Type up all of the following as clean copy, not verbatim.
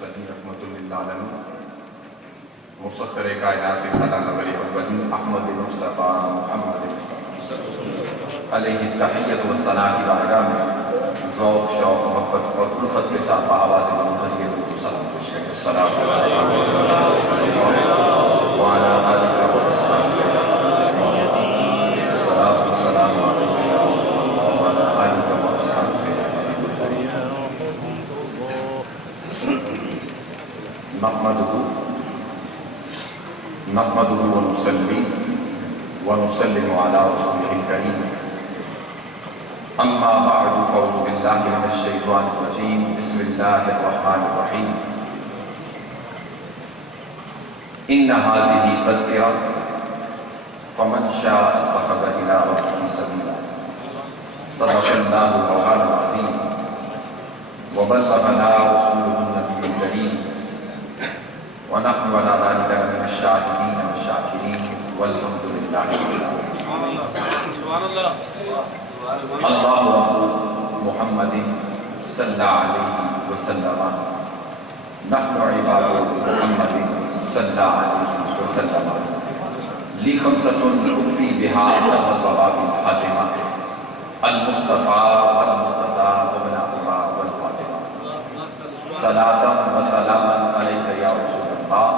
المرسلین رحمۃ للعالمین مسخر کائنات خلا نور اولین احمد مصطفیٰ محمد مصطفیٰ علیہ التحیۃ والثناء کی بارگاہ میں ذوق شوق محبت اور الفت کے ساتھ بآواز بلند درود و سلام پیش کرتے ہیں۔ الصلاۃ والسلام وعلی آلہ وصحبہ الصلاۃ والسلام علیہ وعلی آلہ وصحبہ نحمده ونصلي ونسلم على رسوله الكريم أما بعد فأعوذ بالله من الشيطان الرجيم بسم الله الرحمن الرحيم إن هذه تذكرة فمن شاء اتخذ إلى ربه سبيلا صدق الله مولانا العظيم وبلغنا رسوله النبي الكريم ونحن على ذلك من الشاهدين والشاكرين والحمد لله رب العالمين۔ اللہ رب محمد صلی علیہ وسلم نحن عباد محمد صلی علیہ وسلم لی خمسۃ اکفی بہا البواب الحاتمہ المصطفیٰ والمرتضیٰ وابنہما والفاطمہ صلاۃ و سلاما علیک یا رسول اللہ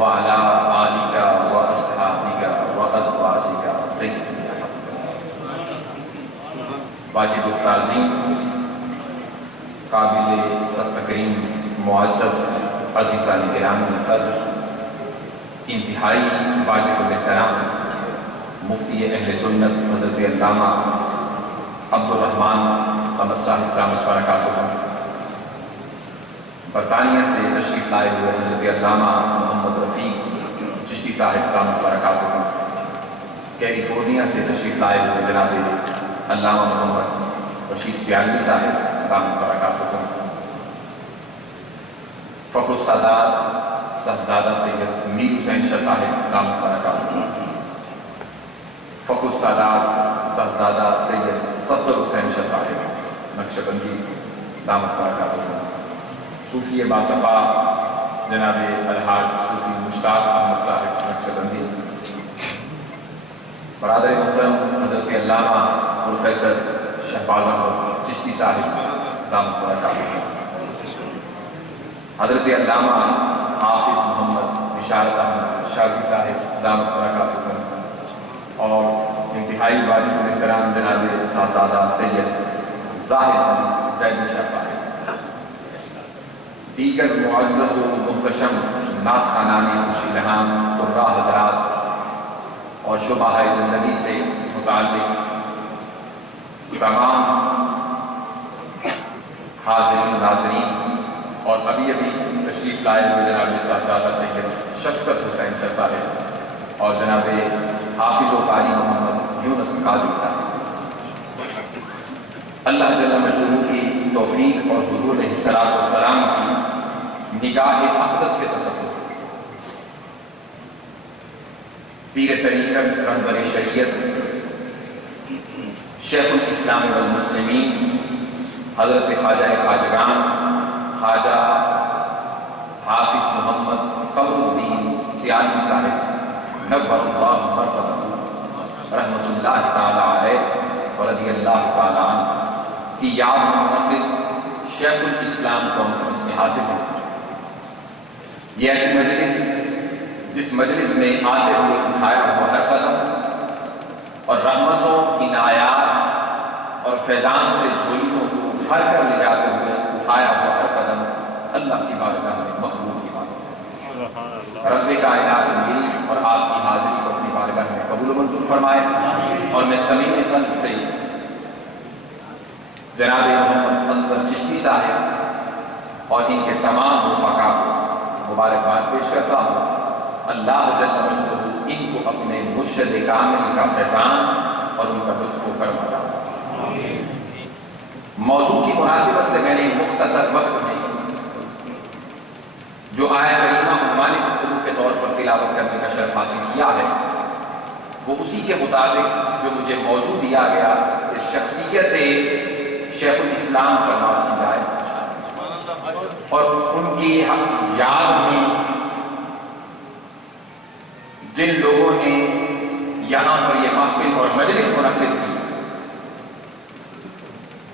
وعلی آلک واصحابک وازواجک سیدنا واجب التعظیم قابل تکریم معزز عزیزان گرامی قدر انتہائی واجب الاحترام مفتی اہل سنت حضرت علامہ عبدالرحمن قمر صاحب رحمۃ برکاتہ، برطانیہ سے تشریف لائے ہوئے حضرت علامہ محمد رفیق چشتی صاحب رحمۃ برکاتہ، کیلیفورنیا سے تشریف لائے ہوئے جناب علامہ محمد رشید سیالوی صاحب رحمۃ برکاتہ، فخر السادات صاحبزادہ سید میر حسین شاہ صاحب رحمۃ برکاتہ، فخر السادات صاحبزادہ سید صفدر حسین شاہ صاحب نقشبندی رحمۃ برکاتہ، صوفی باصفا جناب الحاج صوفی مشتاق احمد صاحب نقشبندی، برادر محترم حضرت علامہ پروفیسر شہباز احمد چشتی صاحب رحمۃ برکاتہ، حضرت علامہ حافظ محمد بشارت احمد شازی صاحب رحمۃ برکاتہ، اور انتہائی واجب الاحترام جناب صاحبزادہ سید زاہد علی زیدی شاہ صاحب، دیگر معزز و محتشم نعت خوانان خوشی لہان قرہ حضرات اور شعبہ زندگی سے متعلق تمام حاضرین ناظرین اور ابھی تشریف لائے ہوئے جناب صاحبزادہ سید شفقت حسین شاہ صاحب اور جناب حافظ و قاری محمد یونس قادری صاحب، اللہ جل مجدہ کی توفیق اور حضور علیہ السلام کی نگاہ اقدس کے تصور، پیر طریقت رہبر شریعت شیخ الاسلام والمسلمین حضرت خواجہ خواجگان خواجہ حافظ محمد قمر الدین سیالوی صاحب نور اللہ مرتبہ رحمۃ اللہ تعالی علیہ ورضی اللہ تعالی عنہ کی یاد میں منعقد شیخ الاسلام کانفرنس میں حاضر ہے۔ یہ ایسی مجلس جس مجلس میں آتے ہوئے اٹھایا ہوا ہر قدم اور رحمتوں عنایات اور فیضان سے جھولیوں کو بھر کر لے جاتے ہوئے اٹھایا ہوا ہر قدم اللہ کی بارگاہ میں مقبول کی بات ہے۔ رب کائنات میری اور آپ کی حاضری کو اپنی بارگاہ میں قبول و منظور فرمائے، اور میں صمیم قلب سے جناب محمد اصغر چشتی صاحب اور ان کے تمام رفقا کو مبارکباد پیش کرتا ہوں۔ اللہ جل مجدہ ان کو اپنے مرشد کامل کا فیضان اور ان کا لطف و کرم عطا فرمائے۔ موضوع کی مناسبت سے میں نے مختصر وقت میں جو آیہ کریمہ عنوان گفتگو کے طور پر تلاوت کرنے کا شرف حاصل کیا ہے وہ اسی کے مطابق جو مجھے موضوع دیا گیا کہ شخصیت شیخ الاسلام پر بات کی جائے۔ اور ان کی یاد میں جن لوگوں نے یہاں پر یہ محفل اور مجلس منعقد کی،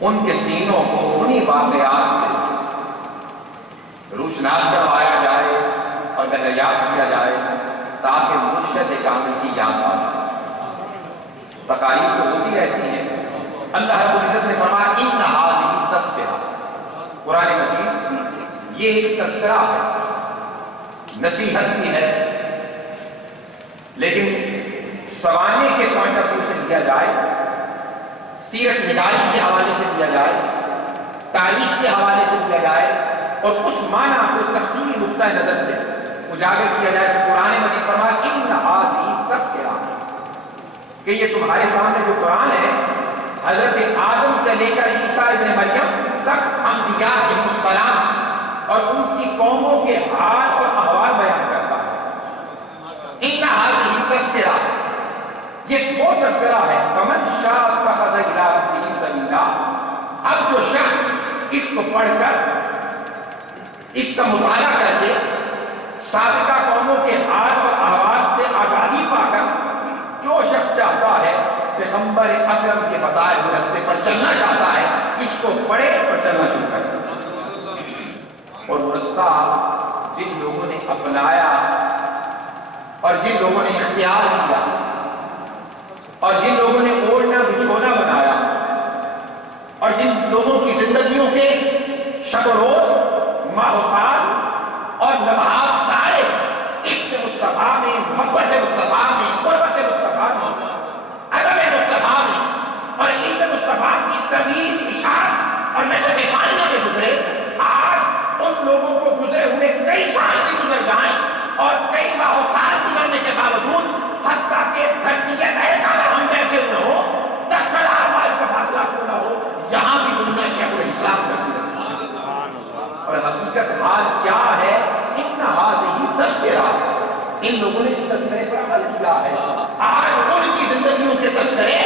ان کے سینوں کو انہی واقعات سے روشناس کروایا جائے اور بہریات کیا جائے تاکہ مرشد کامل کی یاد آ جائے۔ تقاریب تو ہوتی رہتی ہیں۔ اللہ رب العزت نے فرمایا ان ھذہ تذکرہ، قرآن مجید یہ ایک تذکرہ ہے، نصیحت بھی ہے، لیکن سوانے کے پوائنٹ آف ویو سے لیا جائے، سیرت نگاری کے حوالے سے لیا جائے، تاریخ کے حوالے سے لیا جائے، اور اس معنی کو تفصیلی نقطہ نظر سے اجاگر کیا جائے تو قرآن مجید فرمایا ان ھذہ تذکرہ، کہ یہ تمہارے سامنے جو قرآن ہے حضرت آدم سے لے کر عیسیٰ ابن مریم تک انبیاء علیہ السلام اور ان کی قوموں کے حال اور احوال بیان کرتا ہے۔ ان ھذہ تذکرہ، یہ وہ تذکرہ ہے، فمن شاء اتخذ الی ربہ سبیلا، اب جو شخص اس کو پڑھ کر، اس کا مطالعہ کر کے سابقہ قوموں کے حال اور احوال سے آگاہی پا کر جو شخص چاہتا ہے پیغمبر اکرم کے بتائے ہوئے راستے پر چلنا چاہتا ہے، اس کو پڑھے اور چلنا شروع کر دے۔ اور وہ رستہ جن لوگوں نے اپنایا اور جن لوگوں نے اختیار کیا اور جن لوگوں نے اوڑھنا بچھونا بنایا اور جن لوگوں کی زندگیوں کے شب و روز، ماہ و سال اور لمحات سارے عشق مصطفیٰ میں، محبت مصطفیٰ میں، قربت مصطفیٰ میں، ادب مصطفیٰ میں اور علم مصطفیٰ کی تمیز، اشارت اور نشر ثانیہ میں گزرے، آج ان لوگوں کو گزرے ہوئے کئی سال بھی گزر جائیں اور کئی ماہ و سال گزرنے کے باوجود، حتیٰ کہ دھرتی کے امریکہ میں ہم بیٹھے ہوئے ہوں، 10,000 مائل کا فاصلہ کیوں نہ ہو، یہاں بھی دنیا شیخ الاسلام کرتی ہے۔ اور حقیقت حال کیا ہے؟ ان ھذہ تذکرہ، ان لوگوں نے اس تذکرے پر عمل کیا ہے۔ آج ان کی زندگیوں کے تذکرے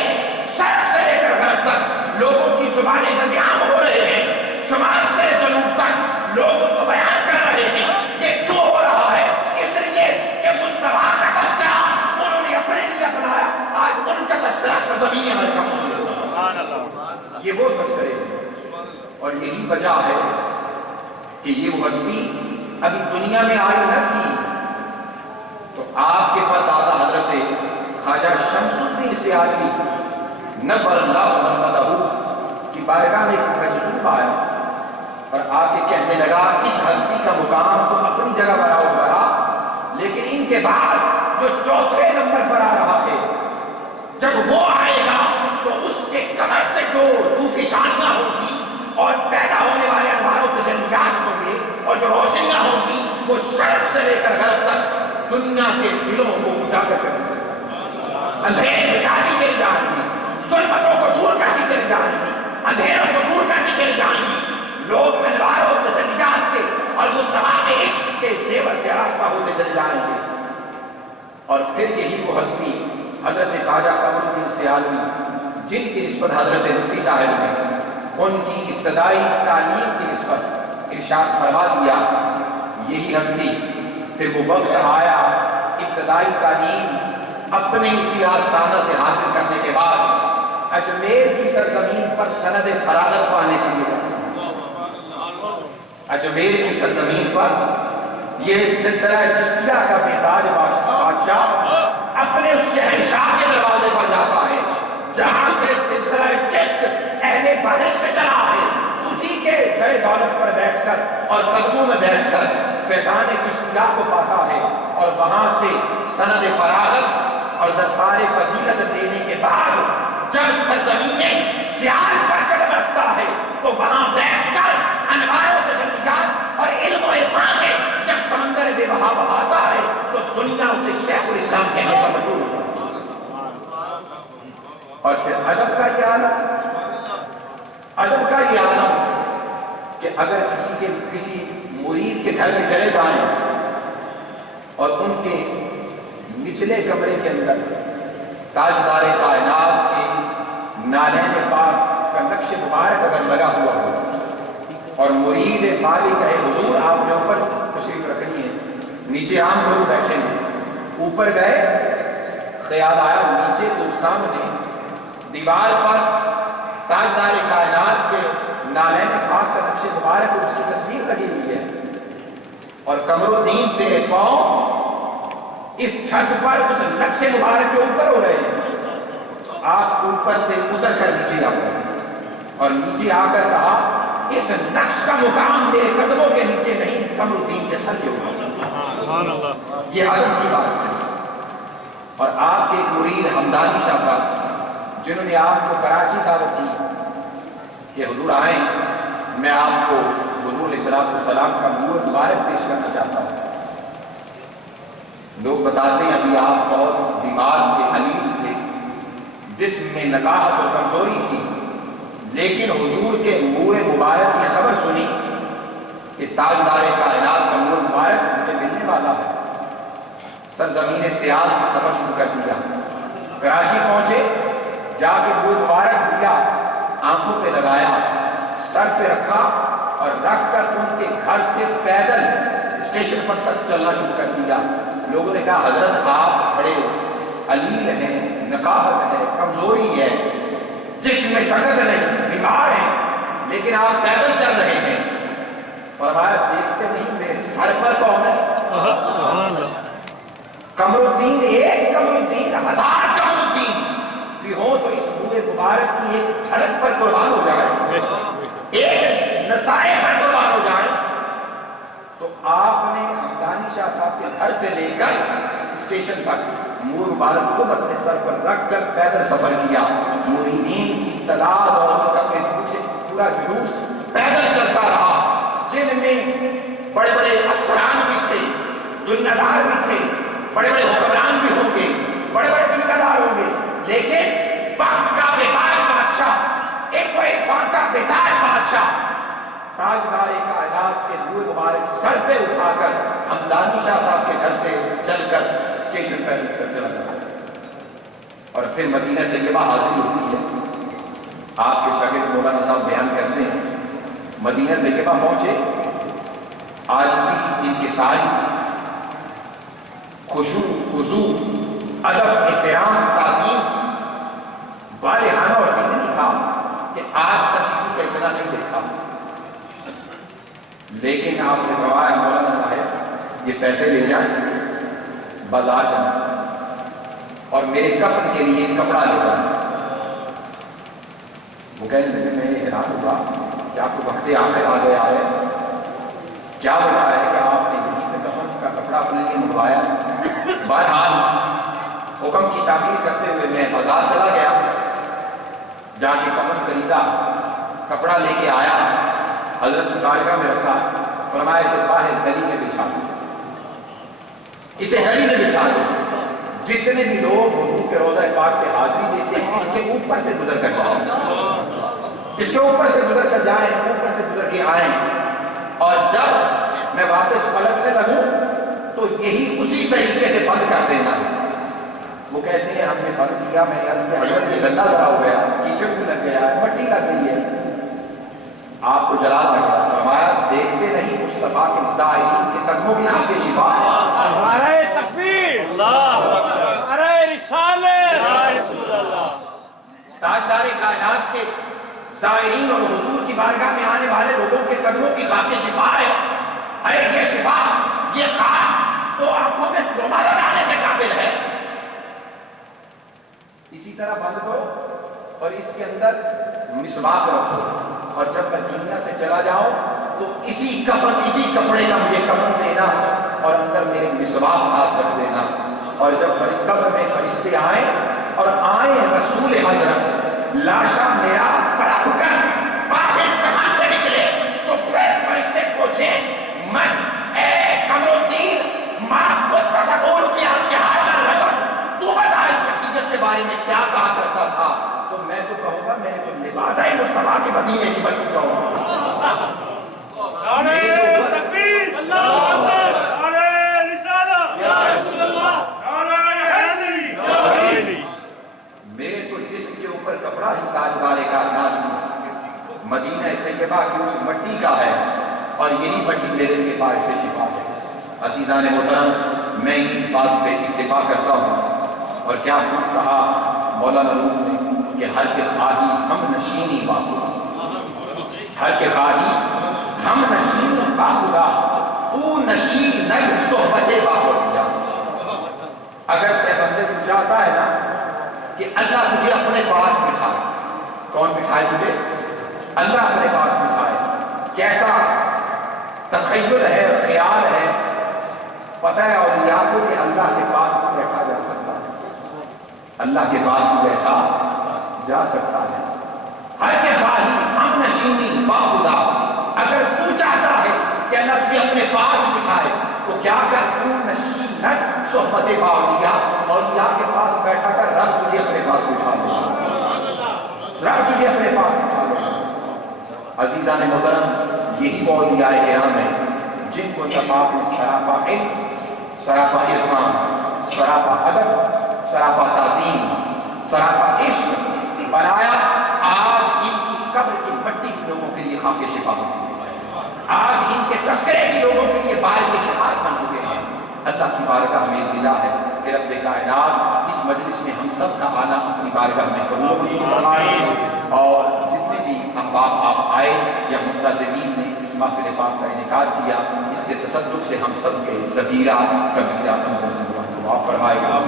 شرق سے لے کر غرب تک لوگوں کی زبانیں سے عام ہو رہے ہیں، شمال سے جنوب تک لوگ اس کو بیان کر رہے ہیں۔ یہ کیوں ہو رہا ہے؟ اس لیے کہ مصطفیٰ کا تذکرہ انہوں نے اپنے لیے اپنایا، آج ان کا تذکرہ سرزمین امریکہ میں، یہ وہ تذکرے ہیں۔ اور یہی وجہ ہے کہ یہ وہ ہستی ابھی دنیا میں آئی نہ تھی تو آپ کے پردادا حضرت خواجہ شمس الدین سیالوی نور اللہ مرقدہ کی بارگاہ میں ایک مجذوب آیا اور آ کے کہنے لگا اس ہستی کا مقام تو اپنی جگہ برابر رہا، لیکن ان کے بعد جو چوتھے نمبر پر آ رہا ہے، جب وہ آئے گا تو اس کے کمر سے جو صوفی شانیاں ہوں گی اور پیدا ہونے والے انوار و تجلیات ہوں گے اور جو روشنیاں ہوں گی، وہ شرق سے لے کر غرب تک دنیا کے دلوں کو اجاگر کرتی چلی جائیں گی، اندھیرے مٹاتی چلی جائیں گی، ظلمتوں کو دور کرتی چلی جائیں گی، اندھیروں کو دور کرتی چلی جائیں گی، لوگ انوار و تجلیات کے اور مصطفیٰ کے عشق کے زیور سے آراستہ ہوتے چلے جائیں گے۔ اور پھر یہی وہ ہستی حضرت خواجہ قمر الدین سیالوی، جن کی نسبت حضرت مفتی صاحب نے ان کی ابتدائی تعلیم کی نسبت ارشاد فرما دیا، یہی ہستی پھر وہ وقت آیا ابتدائی تعلیم اپنے اسی آستانہ سے حاصل کرنے کے بعد اجمیر کی سرزمین پر سند فراغت پانے کے لیے، اجمیر کی سرزمین پر یہ سلسلہ چشتیہ کا بیتاج بادشاہ اپنے اس شہنشاہ کے دروازے پر جاتا ہے جہاں سے سلسلہ چشت اہل بہشت چلا ہے، اسی کے در دولت پر بیٹھ کر اور قدموں میں بیٹھ کر فیضان چشتیہ کو پاتا ہے، اور وہاں سے سند فراغت اور دستار فضیلت دینے کے بعد جب سرزمین سیال پر قدم رکھتا ہے تو وہاں بیٹھ کر انوار و تجلیات اور علم و عرفان کے جب سمندر بے بہا بہاتا ہے تو دنیا اسے شیخ الاسلام کہنے پر مجبور ہے۔ اور پھر ادب کا یہ عالم کہ اگر کسی مرید کے گھر میں چلے جائیں اور ان کے نچلے کمرے کے اندر تاجدار کائنات کے نالین پاک کا نقش مبارک اگر لگا ہوا ہو اور مرید صالح کہے حضور آپ نے اوپر تشریف رکھنی ہے، نیچے عام لوگ بیٹھے ہیں، اوپر گئے، خیال آیا نیچے تو سامنے دیوار پر تاجدار کائنات کے نالین پاک کا نقش مبارک اور اس کی تصویر لگی ہوئی ہے، اور قمر الدین تیرے پاؤں اس چھت پر اس نقش مبارک کے اوپر ہو رہے ہیں، آپ اوپر سے اتر کر نیچے آ گئے اور نیچے آ کر کہا اس نقش کا مقام میرے قدموں کے نیچے نہیں، قمر الدین کے سر کے اوپر۔ یہ عالم کی بات ہے۔ اور آپ کے ایک مرید حمدانی شاہ صاحب جنہوں نے آپ کو کراچی دعوت دی کہ حضور آئیں، میں آپ کو حضور علیہ السلام کا نور مبارک پیش کرنا چاہتا ہوں۔ لوگ بتاتے ہیں ابھی آپ بہت بیمار تھے، علیل تھے، جسم میں نکاحت اور کمزوری تھی، لیکن حضور کے منہ مبارک کی خبر سنی کہ تاجدار کائنات کا نور مبارک مجھے ملنے والا ہے۔ سرزمین سیال سے سفر شروع کر دیا، کراچی پہنچے، جا کے منہ مبارک دیا، آنکھوں پہ لگایا، سر پہ رکھا اور رکھ کر ان کے گھر سے پیدل اسٹیشن پر تک چلنا شروع کر دیا۔ لوگوں نے کہا حضرت آپ بڑے علیل ہیں، نکاحت ہے، کمزوری ہے، جسم میں شکت نہیں، بیمار ہیں، لیکن آپ پیدل چل رہے ہیں۔ فرمایا دیکھتے نہیں میرے سر پر کون ہے؟ قمر الدین ایک، قمر الدین ہزار قمر الدین بھی ہو تو اس منہ مبارک کی ایک جھلک پر قربان ہو جائے، ایک نسائے پر قربان ہو جائے۔ تو آپ نے حمدانی شاہ صاحب کے گھر سے لے کر اسٹیشن تک نور مبارک خود اپنے سر پر رکھ کر پیدل سفر کیا۔ مریدین کی تعداد اور ان کا پیچھے پورا جلوس پیدل چلتا رہا، جن میں بڑے بڑے افسران بھی تھے، دنیا دار بھی تھے، بڑے بڑے حکمران بھی ہوں گے، بڑے بڑے دنیا دار ہوں گے، لیکن وقت کا بیدار بادشاہ، ایک بڑے فان کا بیدار بادشاہ، تاجدار کائنات کے نور مبارک سر پہ اٹھا کر حمدانی شاہ صاحب کے گھر سے چل کر اسٹیشن پر چلا گیا، اور پھر مدینہ طیبہ حاضر ہوتی ہے۔ آپ کے شاگرد مولانا صاحب بیان کرتے ہیں مدینہ طیبہ پہنچے، عاجزی، انکساری، خشوع، خضوع، ادب، احترام، تعظیم، والہانہ اور دیدنی تھا کہ آج تک کسی کا اتنا نہیں دیکھا۔ لیکن آپ نے فرمایا مولانا صاحب یہ پیسے لے جائیں، بازار جائیں اور میرے کفن کے لیے ایک کپڑا لے جائیں۔ وہ کہنے لگے میں حیران ہوا کہ آپ کو وقت آخر آ گیا ہے، کیا وجہ ہے کہ آپ نے یہیں پہ کفن کا کپڑا اپنے لیے منگوایا؟ بہرحال حکم کی تعمیل کرتے ہوئے میں بازار چلا گیا، جا کے کفن خریدا، کپڑا لے کے آیا، حضرت مطالبہ میں رکھا، فرمایا اسے باہر گلی میں بچھا دو، اسے گلی میں بچھا دو، جتنے بھی لوگ حضور کے روضہ پاک پہ حاضری دیتے ہیں اس کے اوپر سے گزر کر جائیں، اس کے اوپر سے گزر کر جائیں، اوپر سے گزر کے آئیں، اور جب میں واپس پلٹنے لگوں تو یہی اسی طریقے سے بند کر دینا۔ وہ کہتے ہیں ہم نے بند کیا، میں نے عرض کیا حضرت یہ گندا ذرا ہو گیا، کیچڑ بھی لگ گیا، مٹی لگ گئی ہے، آپ کو جلال آ گیا۔ فرمایا دیکھتے نہیں مصطفیٰ کے زائرین کے قدموں کی خاک شفا ہے۔ نعرہ تکبیر، اللہ اکبر، نعرہ رسالت، یا رسول اللہ۔ تاجدار کائنات کے زائرین اور حضور کی بارگاہ میں آنے والے لوگوں کے قدموں کی خاک شفا ہے۔ ارے یہ شفا، یہ خاک تو آنکھوں میں سرما لگانے کے قابل ہے۔ اسی طرح بند کرو اور اس کے اندر مسواک رکھو، اور جب میں دنیا سے چلا جاؤں تو اسی کفن، اسی کپڑے کا مجھے کفن دینا اور اندر میرے مسواک ساتھ رکھ دینا۔ اور جب قبر میں فرشتے آئیں اور آئیں رسول حضرت لاشا میرا تڑپ کر باہر کہاں سے نکلے تو پھر فرشتے پوچھیں من اے قمر الدین ما كنت تقول في حق هذا الرجل، تو بتا اس شخصیت کے بارے میں کیا کہا کرتا تھا؟ تو میں تو کہوں گا میں نے تو لبادہ مصطفیٰ کے مدینے کی بلکہ کہوں گا۔ نعرہ تکبیر، اللہ اکبر، نعرہ رسالت، یا رسول اللہ، نعرہ حیدری۔ میرے تو جسم کے اوپر کپڑا ہی تاجدار کائنات کی مدینہ طیبہ کی اس مٹی کا ہے عزیزان محترم، میں ان الفاظ پہ اکتفا کرتا ہوں، اور کیا خوب کہا مولانا روم نے کہ ہر کے خواہی ہم نشینی باخدا، ہر کے خواہی ہم نشینی باخدا، او نشین نئی صحبت باخدا۔ اگر اے بندے تو چاہتا ہے نا کہ اللہ تجھے اپنے پاس بٹھائے، کون بٹھائے تجھے؟ اللہ اپنے پاس بٹھائے۔ کیسا تخیل ہے، خیال ہے، پتہ ہے اولیاء کو کہ اللہ کے پاس بھی بیٹھا جا سکتا ہے، اللہ کے پاس بھی بیٹھا جا سکتا ہے۔ ہر کے خواہی ہم نشینی باخدا، اگر تو چاہتا ہے کہ اللہ تجھے اپنے پاس بٹھائے تو کیا کر، تو نشینت صحبت باولیاء، اولیاء کے پاس بیٹھا کر رب تجھے اپنے پاس بٹھا لے، رب تجھے اپنے پاس بٹھا لے۔ عزیزان محترم، یہی وہ اولیاء کرام ہیں جن کو تفاق نے سراپا علم، سراپا عرفان، سراپا ادب، سراپا تعظیم، سراپا عشق بنایا۔ آج ان کی قبر کی مٹی لوگوں کے لیے خاک شفا بن چکے ہیں، آج ان کے تذکرے کی لوگوں کے لیے باعث شفاعت بن چکے ہیں۔ اللہ کی بارگاہ میں دعا ہے کہ رب کائنات اس مجلس میں ہم سب کا آنا اپنی بارگاہ میں قبول فرمائے، اور جتنے بھی احباب آپ آئے یا منتظمین نے اس محفل پاک کا انعقاد کیا، اس کے تصدق سے ہم سب کے صغیرہ کبیرہ کو معاف فرمائے گا۔